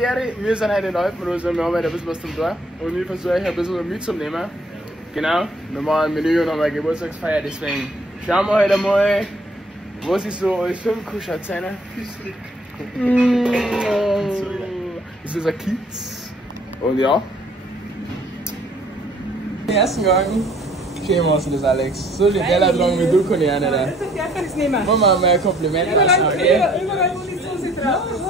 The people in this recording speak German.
Leere, wir sind heute in Alpen, also wir haben heute ein bisschen was zum tun. Und ich versuche euch ein bisschen mitzunehmen. Genau, wir machen ein Menü und haben eine Geburtstagsfeier, deswegen schauen wir heute mal, was ich so alles für einen Schaut sein. Das ist ein Kiez. Und ja. Den ersten Gang. Schön machst du das, Alex. So schön Teller tragen wie du kann ich auch nicht. Das darf ich nehmen. Wollen wir mal ein Kompliment lassen, okay? Überall, wo die Soße drauf ist.